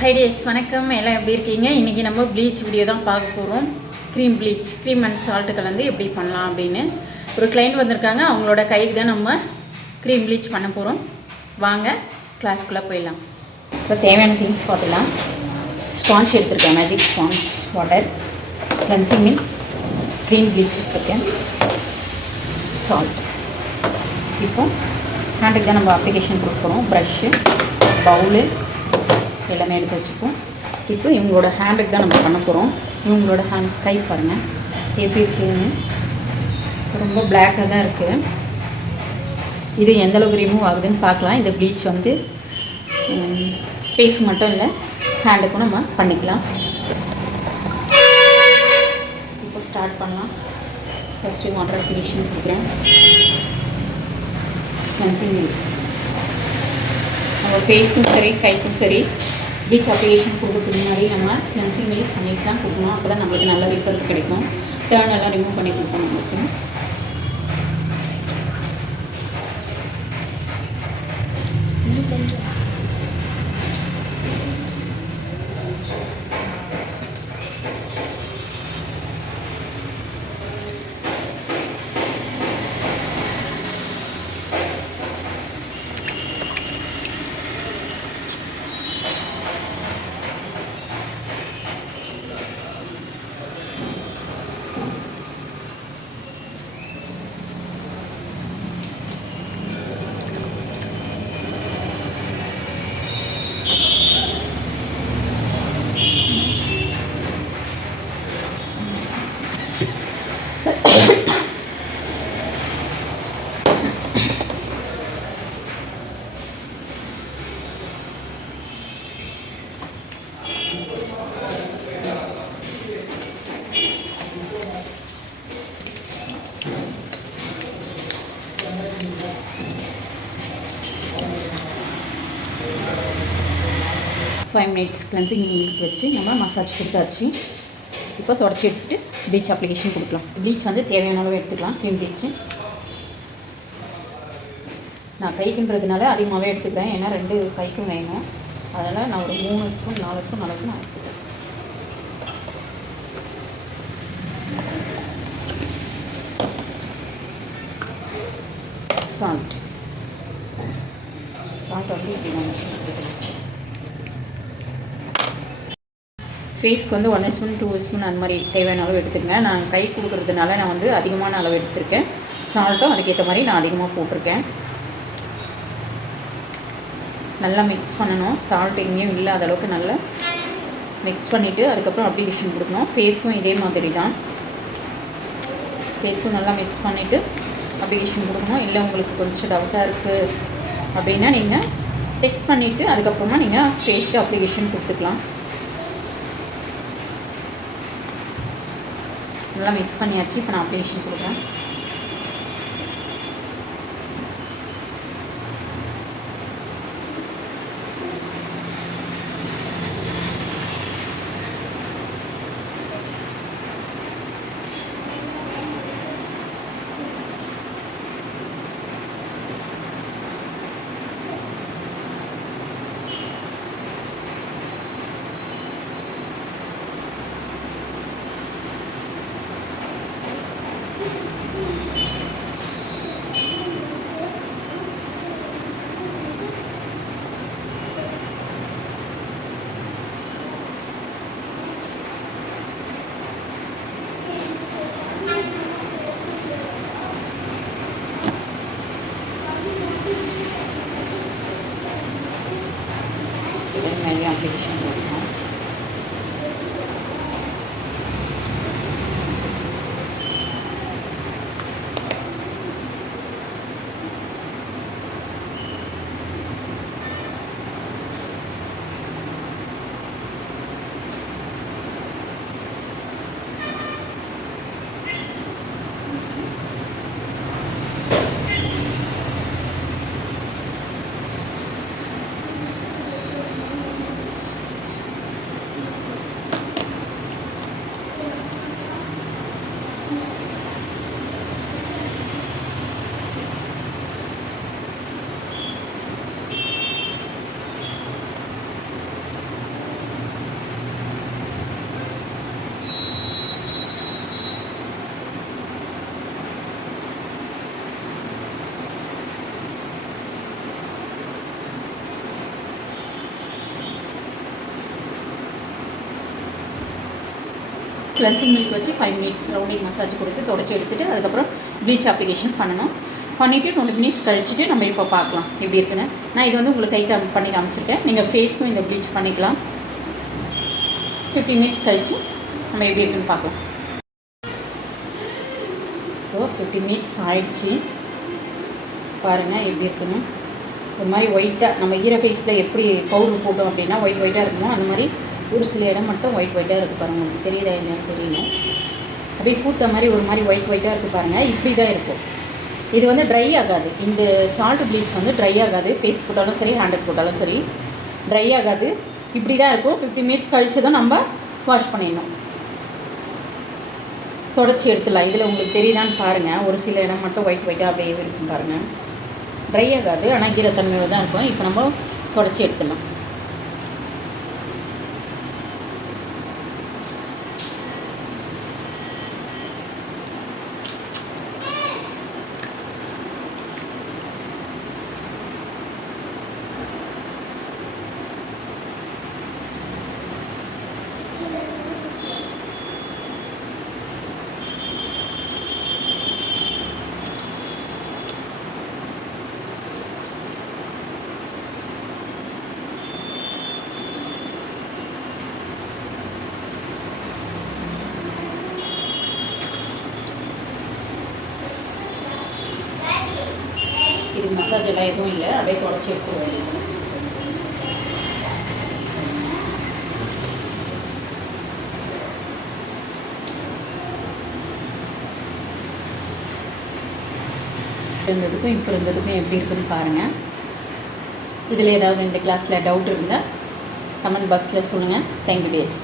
High days வணக்கம். எல்லாம் எப்படி இருக்கீங்க? இன்றைக்கி நம்ம ப்ளீச் வீடியோ தான் பார்க்க போகிறோம். க்ரீம் அண்ட் சால்ட்டு கலந்து எப்படி பண்ணலாம் அப்படின்னு ஒரு கிளைண்ட் வந்திருக்காங்க. அவங்களோட கைக்கு தான் நம்ம க்ரீம் ப்ளீச் பண்ண போகிறோம். வாங்க கிளாஸ்க்குள்ளே போயிடலாம். இப்போ தேவையான திங்ஸ் பார்த்துக்கலாம். ஸ்பான்ஸ் எடுத்துருக்கேன், magic sponge, water, cleansing milk, cream bleach எடுத்துருக்கேன், சால்ட். இப்போ ஹேண்டுக்கு தான் நம்ம அப்ளிகேஷன் கொடுக்க போகிறோம். ப்ரஷ்ஷு, பவுலு எல்லாமே எடுத்து வச்சுப்போம். இப்போ இவங்களோட ஹேண்டுக்கு தான் நம்ம பண்ண போகிறோம். இவங்களோட ஹேண்ட் கை பாருங்கள் எப்படி இருக்குன்னு, ரொம்ப பிளாக்காக தான் இருக்குது. இது எந்தளவுக்கு ரிமூவ் ஆகுதுன்னு பார்க்கலாம். இந்த ப்ளீச் வந்து ஃபேஸ் மட்டும் இல்லை, ஹேண்டுக்கும் நம்ம பண்ணிக்கலாம். இப்போ ஸ்டார்ட் பண்ணலாம். ஃபஸ்ட்டு வாட்டர் அப்ளிகேஷன் கொடுக்குறேன். கிளென்சிங் மில்க் நம்ம ஃபேஸ்க்கும் சரி கைக்கும் சரி ப்ளீச் அப்ளிகேஷன் கொடுக்கறதுக்கு முன்னாடி நம்ம கிளென்சிங் மில்க் பண்ணிட்டு தான் கொடுக்கணும். அப்போ தான் நம்மளுக்கு நல்ல ரிசல்ட் கிடைக்கும். டர்ன் எல்லாம் ரிமூவ் பண்ணி கொடுப்போம் நம்மளுக்கு. ஃபைவ் மினிட்ஸ் கிளென்சிங் மில்க் வச்சு நம்ம மசாஜ் கொடுத்தாச்சு. இப்போ தொடச்சி எடுத்துகிட்டு ப்ளீச் அப்ளிகேஷன் கொடுக்கலாம். ப்ளீச் வந்து தேவையான அளவு எடுத்துக்கலாம். க்ரீம் ப்ளீச்சு நான் கைக்குன்றதுனால அதிகமாகவே எடுத்துக்கிறேன். ஏன்னா 2 கைக்கும் வேணும். அதனால் நான் ஒரு 3 ஸ்பூன் 4 ஸ்பூன் அளவுக்கு நான் எடுத்துக்கிறேன். சால்ட் வந்து இப்படி நம்ம ஃபேஸ்க்கு வந்து 1 ஸ்பூன் 2 ஸ்பூன் அந்த மாதிரி தேவையான அளவு எடுத்துக்கங்க. நான் கை கொடுக்குறதுனால நான் வந்து அதிகமான அளவு எடுத்திருக்கேன். சால்ட்டும் அதுக்கேற்ற மாதிரி நான் அதிகமாக போட்டிருக்கேன். நல்லா மிக்ஸ் பண்ணணும். சால்ட் எங்கேயும் இல்லாத அளவுக்கு நல்லா மிக்ஸ் பண்ணிவிட்டு அதுக்கப்புறம் அப்ளிகேஷன் கொடுக்கணும். ஃபேஸ்க்கும் இதே மாதிரி தான். ஃபேஸ்க்கும் நல்லா மிக்ஸ் பண்ணிவிட்டு அப்ளிகேஷன் கொடுக்கணும். இல்லை உங்களுக்கு கொஞ்சம் டவுட்டாக இருக்குது அப்படின்னா நீங்கள் டெஸ்ட் பண்ணிவிட்டு அதுக்கப்புறமா நீங்கள் ஃபேஸ்க்கு அப்ளிகேஷன் கொடுத்துக்கலாம். நல்லா மிக்ஸ் பண்ணியாச்சு. இப்போ நான் அப்ளிகேஷன் கொடுக்குறேன். மேலேயும் அப்ளிகேஷன் கொடுக்கணும். கிளென்சிங் மில்க் வச்சு 5 மினிட்ஸ் ரவுண்டிங் மசாஜ் கொடுத்து தொடச்சி எடுத்துகிட்டு அதுக்கப்புறம் ப்ளீச் அப்ளிகேஷன் பண்ணணும். பண்ணிவிட்டு 20 மினிட்ஸ் கழிச்சுட்டு நம்ம இப்போ பார்க்கலாம் எப்படி இருக்குன்னு. நான் இது வந்து உங்களுக்கு பண்ணி காமிச்சிருக்கேன். நீங்கள் ஃபேஸ்க்கும் இந்த ப்ளீச் பண்ணிக்கலாம். 50 மினிட்ஸ் கழித்து நம்ம எப்படி இருக்குன்னு பார்க்கலாம். இப்போ 50 மினிட்ஸ் ஆயிடுச்சு. பாருங்கள் எப்படி இருக்குன்னு. ஒரு மாதிரி ஒயிட்டாக நம்ம ஈர ஃபேஸில் எப்படி பவுடர் போட்டோம் அப்படின்னா ஒயிட்டாக இருக்குமோ அந்த மாதிரி ஒரு சில இடம் மட்டும் ஒயிட்டாக இருக்குது பாருங்கள். உங்களுக்கு தெரியுதா என்னன்னு தெரியல. அப்படியே பூத்த மாதிரி ஒரு மாதிரி ஒயிட்டாக இருக்குது பாருங்கள். இப்படி தான் இருக்கும். இது வந்து ட்ரை ஆகாது. இந்த சால்ட் ப்ளீச் வந்து ட்ரை ஆகாது. ஃபேஸ் போட்டாலும் சரி, ஹேண்டுக்கு போட்டாலும் சரி ட்ரை ஆகாது. இப்படி தான் இருக்கும். 50 மினிட்ஸ் கழிச்சு தான் நம்ம வாஷ் பண்ணிடணும். தொடச்சி எடுத்துடலாம். இதில் உங்களுக்கு தெரியுதான்னு பாருங்கள். ஒரு சில இடம் மட்டும் ஒயிட்டாக அப்படியே இருக்கும் பாருங்கள். ட்ரை ஆகாது, ஆனால் ஈரத்தன்மையோடு தான் இருக்கும். இப்போ நம்ம தொடச்சி எடுத்துடலாம். இது மசாஜ் எல்லாம் எதுவும் இல்லை, அப்படியே தொடச்சி எடுத்துருவோம். இருந்ததுக்கும் இப்போ இருந்ததுக்கும் எப்படி இருக்குன்னு பாருங்கள். இதில் ஏதாவது இந்த கிளாஸில் டவுட் இருந்தால் கமெண்ட் பாக்ஸில் சொல்லுங்கள். Thank you base.